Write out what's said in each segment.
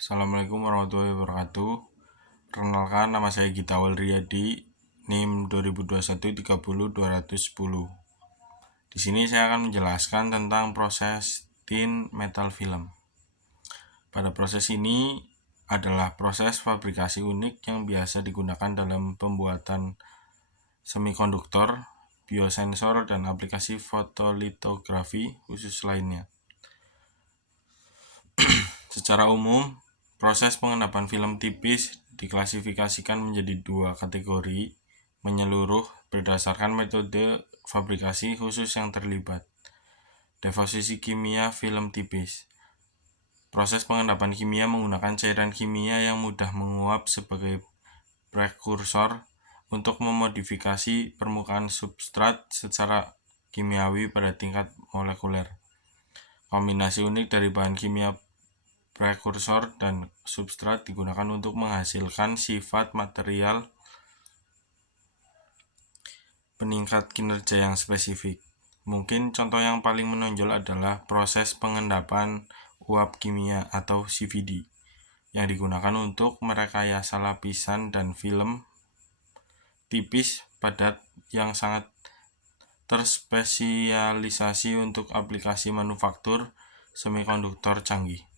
Assalamualaikum warahmatullahi wabarakatuh. Perkenalkan, nama saya Gita Walriyadi, NIM 2021 30 210. Di sini saya akan menjelaskan tentang proses thin metal film. Pada proses ini adalah proses fabrikasi unik yang biasa digunakan dalam pembuatan semikonduktor, biosensor, dan aplikasi fotolitografi khusus lainnya. Secara umum, proses pengendapan film tipis diklasifikasikan menjadi dua kategori menyeluruh berdasarkan metode fabrikasi khusus yang terlibat. Deposisi kimia film tipis. Proses pengendapan kimia menggunakan cairan kimia yang mudah menguap sebagai prekursor untuk memodifikasi permukaan substrat secara kimiawi pada tingkat molekuler. Kombinasi unik dari bahan kimia prekursor dan substrat digunakan untuk menghasilkan sifat material peningkat kinerja yang spesifik. Mungkin contoh yang paling menonjol adalah proses pengendapan uap kimia atau CVD yang digunakan untuk merekayasa lapisan dan film tipis padat yang sangat terspesialisasi untuk aplikasi manufaktur semikonduktor canggih.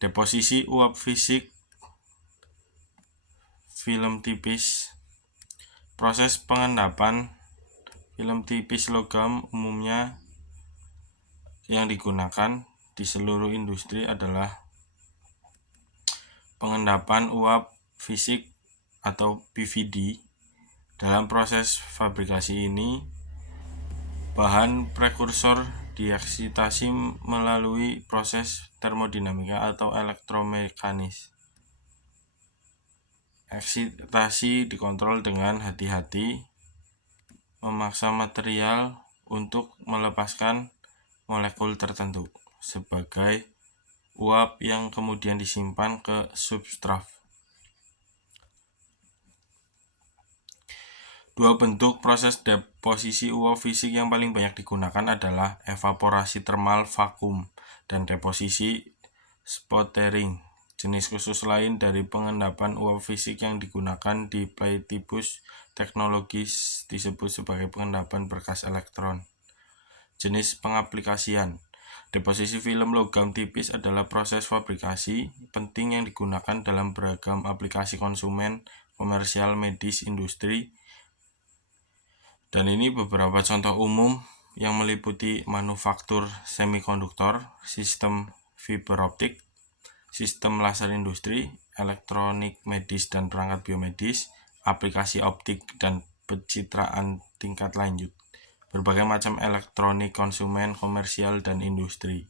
Deposisi uap fisik film tipis. Proses pengendapan film tipis logam umumnya yang digunakan di seluruh industri adalah pengendapan uap fisik atau PVD. Dalam proses fabrikasi ini, bahan prekursor dieksitasi melalui proses termodinamika atau elektromekanis. Eksitasi dikontrol dengan hati-hati, memaksa material untuk melepaskan molekul tertentu sebagai uap yang kemudian disimpan ke substrat. Dua bentuk proses deposisi uap fisik yang paling banyak digunakan adalah evaporasi termal vakum dan deposisi sputtering. Jenis khusus lain dari pengendapan uap fisik yang digunakan di platypus teknologis disebut sebagai pengendapan berkas elektron. Jenis pengaplikasian. Deposisi film logam tipis adalah proses fabrikasi penting yang digunakan dalam beragam aplikasi konsumen, komersial, medis, industri. Dan ini beberapa contoh umum yang meliputi manufaktur semikonduktor, sistem fiber optik, sistem laser industri, elektronik medis dan perangkat biomedis, aplikasi optik dan pencitraan tingkat lanjut, berbagai macam elektronik konsumen, komersial, dan industri.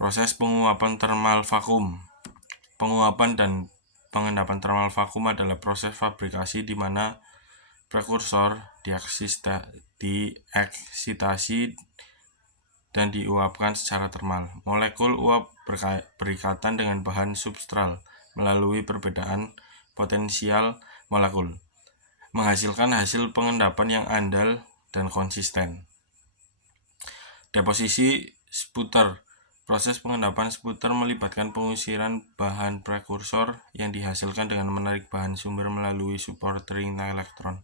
Proses penguapan termal vakum. Penguapan dan pengendapan termal vakum adalah proses fabrikasi di mana prekursor dieksitasi dan diuapkan secara termal. Molekul uap berikatan dengan bahan substrat melalui perbedaan potensial molekul, menghasilkan hasil pengendapan yang andal dan konsisten. Deposisi sputter. Proses pengendapan sputter melibatkan pengusiran bahan prekursor yang dihasilkan dengan menarik bahan sumber melalui sputtering elektron.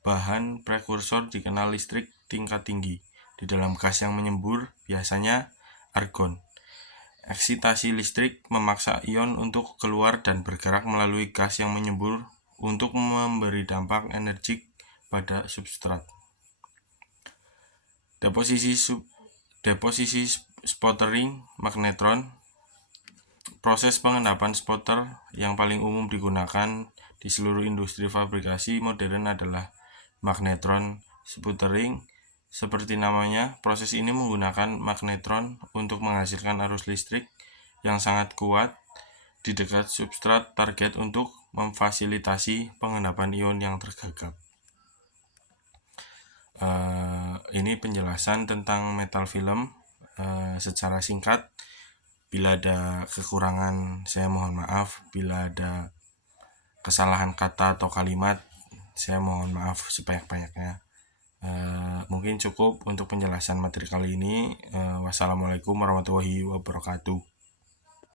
Bahan prekursor dikenal listrik tingkat tinggi di dalam gas yang menyembur, biasanya argon. Eksitasi listrik memaksa ion untuk keluar dan bergerak melalui gas yang menyembur untuk memberi dampak energik pada substrat. Deposisi sputtering magnetron. Proses pengendapan sputter yang paling umum digunakan di seluruh industri fabrikasi modern adalah magnetron sputtering. Seperti namanya, proses ini menggunakan magnetron untuk menghasilkan arus listrik yang sangat kuat di dekat substrat target untuk memfasilitasi pengendapan ion yang tergagap. Ini penjelasan tentang metal film secara singkat. Bila ada kekurangan, saya mohon maaf. Bila ada kesalahan kata atau kalimat, saya mohon maaf sebanyak-banyaknya. Mungkin cukup untuk penjelasan materi kali ini. Wassalamualaikum warahmatullahi wabarakatuh.